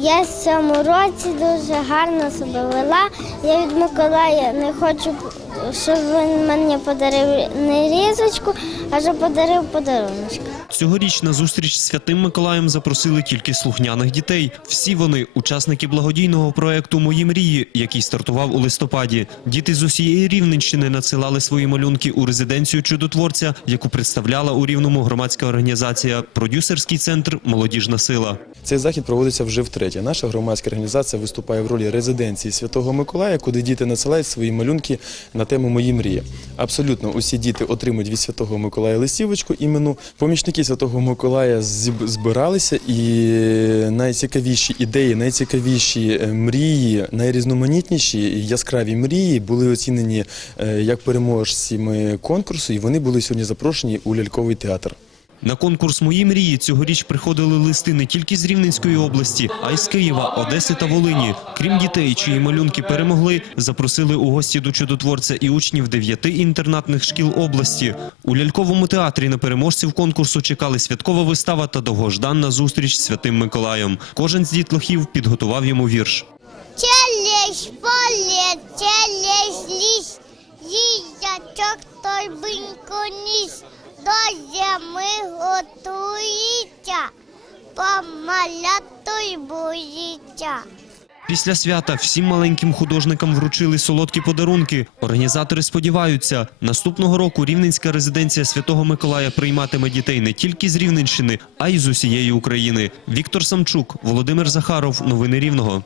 Я в цьому році дуже гарно себе вела. Я від Миколая не хочу, щоб він мені подарив не різочку, а щоб подарив подарунок. Цьогоріч на зустріч з святим Миколаєм запросили тільки слухняних дітей. Всі вони учасники благодійного проекту Мої мрії, який стартував у листопаді. Діти з усієї Рівненщини надсилали свої малюнки у резиденцію чудотворця, яку представляла у Рівному громадська організація Продюсерський центр Молодіжна сила. Цей захід проводиться вже втретє. Наша громадська організація виступає в ролі резиденції Святого Миколая, куди діти надсилають свої малюнки на тему Мої мрії. Абсолютно усі діти отримують від Святого Миколая листівочку імену. Помічники Святого Миколая збиралися і найцікавіші ідеї, найцікавіші е, мрії, найрізноманітніші яскраві мрії були оцінені е, як переможцями конкурсу, і вони були сьогодні запрошені у ляльковий театр. На конкурс Мої мрії цьогоріч приходили листи не тільки з Рівненської області, а й з Києва, Одеси та Волині. Крім дітей, чиї малюнки перемогли, запросили у гості до чудотворця і учнів дев'яти інтернатних шкіл області. У ляльковому театрі на переможців конкурсу чекали святкова вистава та довгожданна зустріч з святим Миколаєм. Кожен з дітлахів підготував йому вірш. Челесь поле, челесь ліс, їжачок торбинку ніс, до зими готується, помаляти й боїться. Після свята всім маленьким художникам вручили солодкі подарунки. Організатори сподіваються, наступного року рівненська резиденція Святого Миколая прийматиме дітей не тільки з Рівненщини, а й з усієї України. Віктор Самчук, Володимир Захаров. Новини Рівного.